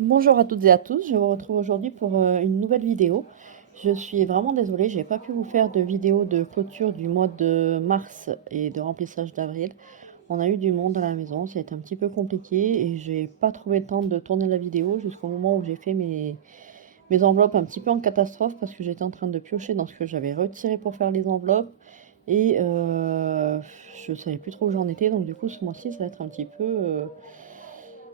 Bonjour à toutes et à tous, je vous retrouve aujourd'hui pour une nouvelle vidéo. Je suis vraiment désolée, j'ai pas pu vous faire de vidéo de clôture du mois de mars et de remplissage d'avril. On a eu du monde à la maison, ça a été un petit peu compliqué et j'ai pas trouvé le temps de tourner la vidéo jusqu'au moment où j'ai fait mes enveloppes un petit peu en catastrophe parce que j'étais en train de piocher dans ce que j'avais retiré pour faire les enveloppes et je savais plus trop où j'en étais, donc du coup ce mois-ci ça va être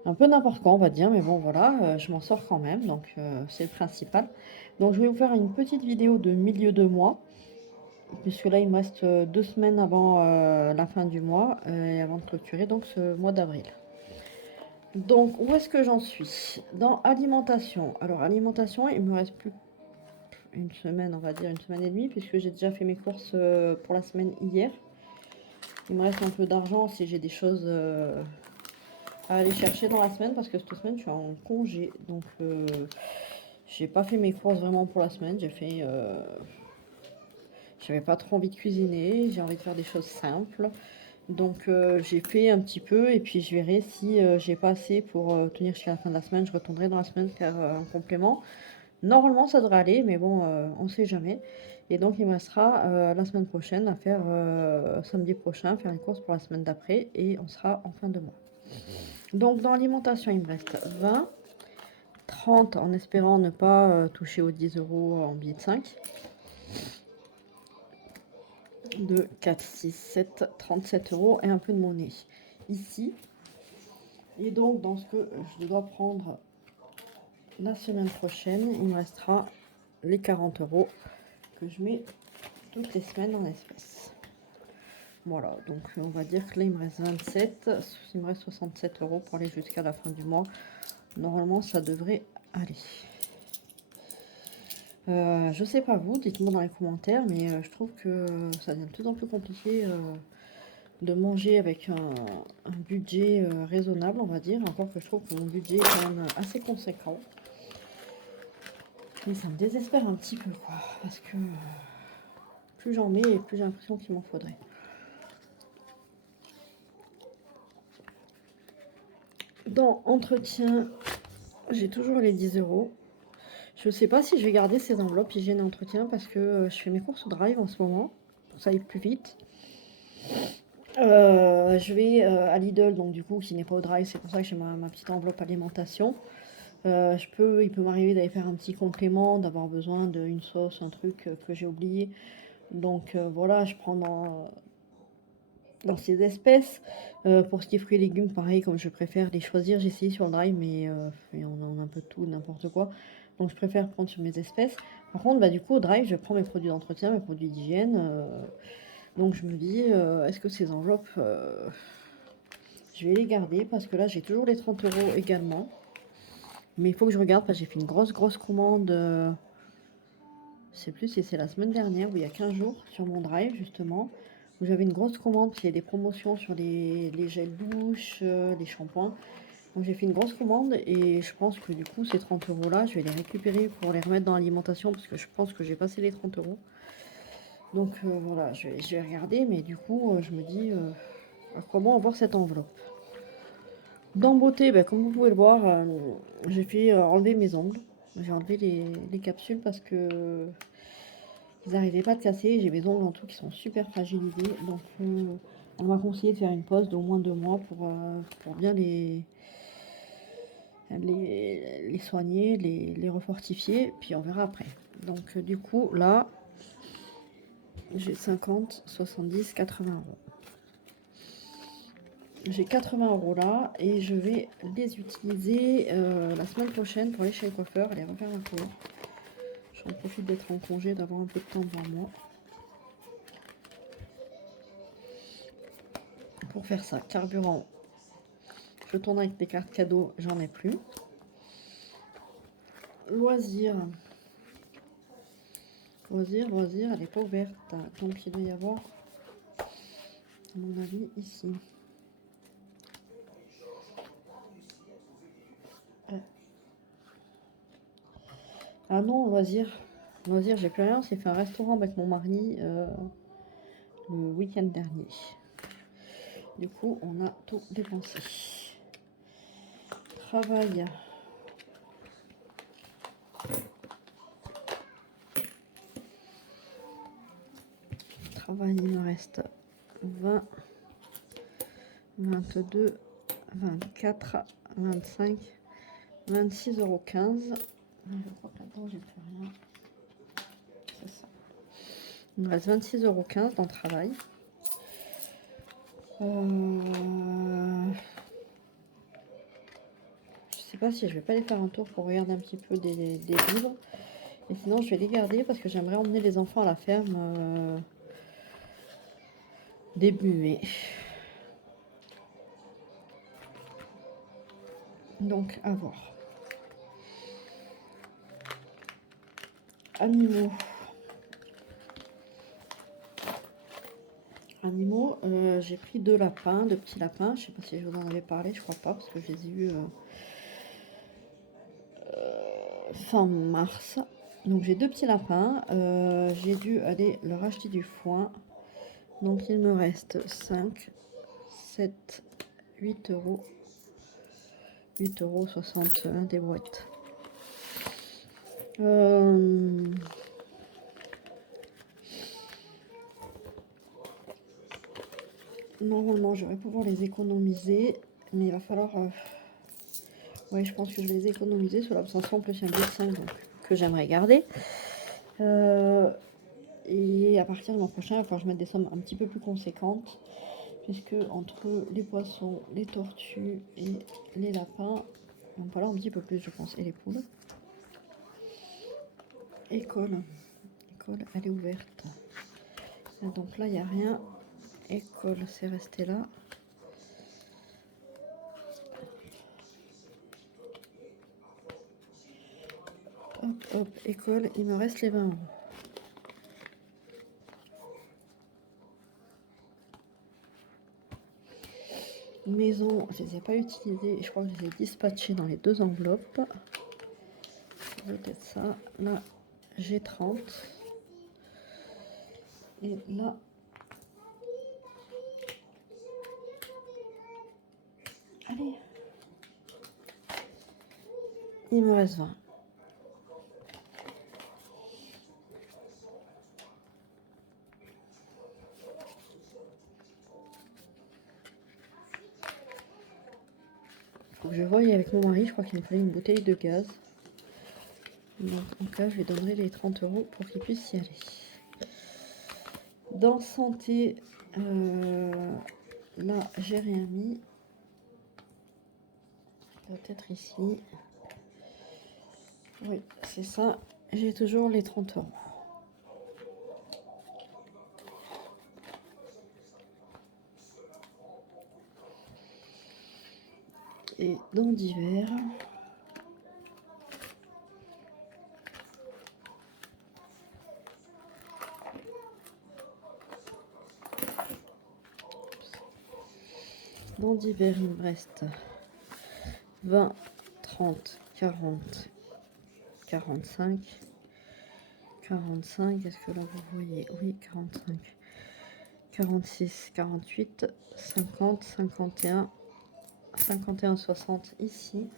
un peu n'importe quoi, on va dire, mais bon, voilà, je m'en sors quand même, donc c'est le principal. Donc je vais vous faire une petite vidéo de milieu de mois, puisque là, il me reste 2 semaines avant la fin du mois, et avant de clôturer donc ce mois d'avril. Donc, où est-ce que j'en suis? Dans alimentation. Alors, alimentation, il me reste plus une semaine, on va dire une semaine et demie, puisque j'ai déjà fait mes courses pour la semaine hier. Il me reste un peu d'argent si j'ai des choses à aller chercher dans la semaine, parce que cette semaine, je suis en congé, donc j'ai pas fait mes courses vraiment pour la semaine. J'avais pas trop envie de cuisiner. J'ai envie de faire des choses simples. Donc j'ai fait un petit peu et puis je verrai si j'ai pas assez pour tenir jusqu'à la fin de la semaine. Je retournerai dans la semaine faire un complément. Normalement ça devrait aller, mais bon, on sait jamais. Et donc il me restera la semaine prochaine à faire samedi prochain, faire les courses pour la semaine d'après et on sera en fin de mois. Donc dans l'alimentation, il me reste 20, 30 en espérant ne pas toucher aux 10 euros en billet de 5. 2, 4, 6, 7, 37 euros et un peu de monnaie ici. Et donc, dans ce que je dois prendre la semaine prochaine, il me restera les 40 euros que je mets toutes les semaines en espèces. Voilà, donc on va dire que là, il me reste 27, il me reste 67 euros pour aller jusqu'à la fin du mois. Normalement, ça devrait aller. Je sais pas vous, dites-moi dans les commentaires, mais je trouve que ça devient de plus en plus compliqué de manger avec un budget raisonnable, on va dire. Encore que je trouve que mon budget est quand même assez conséquent. Mais ça me désespère un petit peu, quoi. Parce que plus j'en mets, et plus j'ai l'impression qu'il m'en faudrait. Dans entretien, j'ai toujours les 10 euros. Je sais pas si je vais garder ces enveloppes hygiène et entretien parce que je fais mes courses au drive en ce moment. Pour que ça aille plus vite. Je vais à Lidl, donc du coup, qui n'est pas au drive, c'est pour ça que j'ai ma petite enveloppe alimentation. Il peut m'arriver d'aller faire un petit complément, d'avoir besoin d'une sauce, un truc que j'ai oublié. Donc voilà, je prends dans ces espèces. Pour ce qui est fruits et légumes, pareil, comme je préfère les choisir, j'ai essayé sur le drive, mais on a un peu de tout, n'importe quoi. Donc je préfère prendre sur mes espèces. Par contre, bah, du coup, au drive, je prends mes produits d'entretien, mes produits d'hygiène. Donc je me dis, est-ce que ces enveloppes, je vais les garder parce que là, j'ai toujours les 30 euros également. Mais il faut que je regarde parce que j'ai fait une grosse commande. Je sais plus si c'est la semaine dernière ou il y a 15 jours sur mon drive justement. Où j'avais une grosse commande. Il y a des promotions sur les gels douche, les shampoings. Donc j'ai fait une grosse commande et je pense que du coup ces 30 euros là, je vais les récupérer pour les remettre dans l'alimentation parce que je pense que j'ai passé les 30 euros. Donc voilà, je vais regarder, mais du coup je me dis comment avoir cette enveloppe. Dans beauté, bah, comme vous pouvez le voir, j'ai fait enlever mes ongles. J'ai enlevé les capsules parce que ils n'arrivaient pas à casser. J'ai mes ongles en tout qui sont super fragilisés. Donc on m'a conseillé de faire une pause d'au moins 2 mois pour bien les soigner, les refortifier. Puis on verra après. Donc du coup là, j'ai 50, 70, 80 euros. J'ai 80 euros là et je vais les utiliser la semaine prochaine pour aller chez le coiffeur, aller refaire ma cour. J'en profite d'être en congé, d'avoir un peu de temps devant moi pour faire ça. Carburant, je tourne avec des cartes cadeaux, j'en ai plus. Loisirs, elle n'est pas ouverte. Donc il doit y avoir, à mon avis, ici. Ah non, loisirs, j'ai plus rien. On s'est fait un restaurant avec mon mari le week-end dernier. Du coup, on a tout dépensé. Travail. travail, il me reste 20, 22, 24, 25, 26,15 €. Je crois que là-dedans, j'ai plus rien. C'est ça. Il me reste 26,15 € dans le travail. Je sais pas si je vais pas aller faire un tour pour regarder un petit peu des livres. Et sinon, je vais les garder parce que j'aimerais emmener les enfants à la ferme début mai. Donc, à voir. Animaux. Animaux, j'ai pris deux petits lapins. Je sais pas si je vous en avais parlé, je crois pas, parce que je les ai eus fin mars. Donc j'ai deux petits lapins. J'ai dû aller leur acheter du foin. Donc il me reste 5, 7, 8 euros. 8,61 € des boîtes. Normalement, je vais pouvoir les économiser, mais il va falloir... Oui, je pense que je vais les économiser sur l'abstention. En plus, il y a un dessin donc, que j'aimerais garder. Et à partir du mois prochain, il va falloir que je mette des sommes un petit peu plus conséquentes, puisque entre les poissons, les tortues et les lapins, il va falloir un petit peu plus, je pense, et les poules. École, elle est ouverte. Et donc là, il n'y a rien. École, c'est resté là. Hop, école, il me reste les 20 €. Maison, je les ai pas utilisées. Je crois que je les ai dispatchées dans les deux enveloppes. Peut-être ça. Là, j'ai 30. Et là, allez, il me reste 20. Faut que je voie avec mon mari, je crois qu'il me fallait une bouteille de gaz. Donc, en cas, je lui donnerai les 30 € pour qu'il puisse y aller. Dans santé, là, j'ai rien mis. Peut-être ici. Oui, c'est ça. J'ai toujours les 30 €. Et dans divers, il me reste 20, 30, 40, 45, 45, est-ce que là vous voyez? Oui, 45, 46, 48, 50, 51, 51, 60 ici.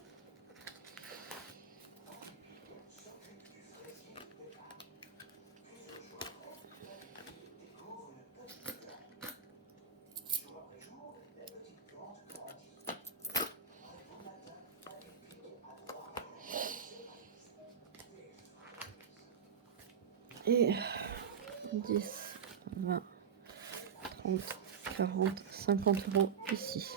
Et 10, 20, 30, 40, 50 € ici.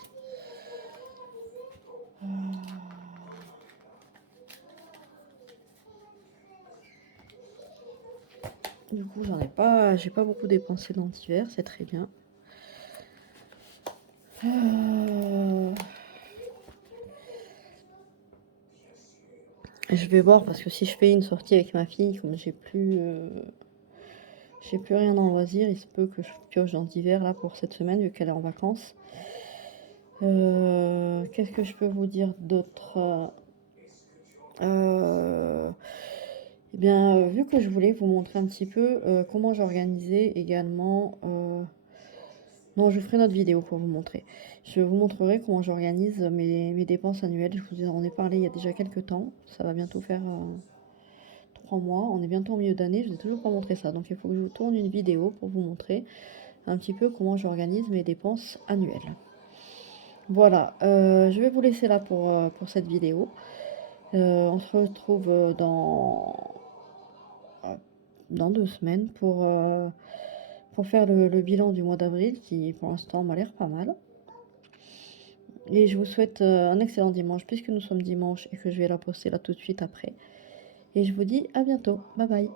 Du coup, j'ai pas beaucoup dépensé dans l'hiver, c'est très bien. Je vais voir parce que si je fais une sortie avec ma fille, comme j'ai plus rien en loisir, il se peut que je pioche dans d'hiver là pour cette semaine vu qu'elle est en vacances. Qu'est-ce que je peux vous dire d'autre? Eh bien, vu que je voulais vous montrer un petit peu comment j'organisais également. Non, je ferai une autre vidéo pour vous montrer. Je vous montrerai comment j'organise mes dépenses annuelles. Je vous en ai parlé il y a déjà quelques temps. Ça va bientôt faire 3 mois, on est bientôt au milieu d'année, je vous ai toujours pas montré ça. Donc il faut que je vous tourne une vidéo pour vous montrer un petit peu comment j'organise mes dépenses annuelles. Voilà, je vais vous laisser là pour cette vidéo. On se retrouve dans 2 semaines pour faire le bilan du mois d'avril qui pour l'instant m'a l'air pas mal. Et je vous souhaite un excellent dimanche puisque nous sommes dimanche et que je vais la poster là tout de suite après. Et je vous dis à bientôt. Bye bye.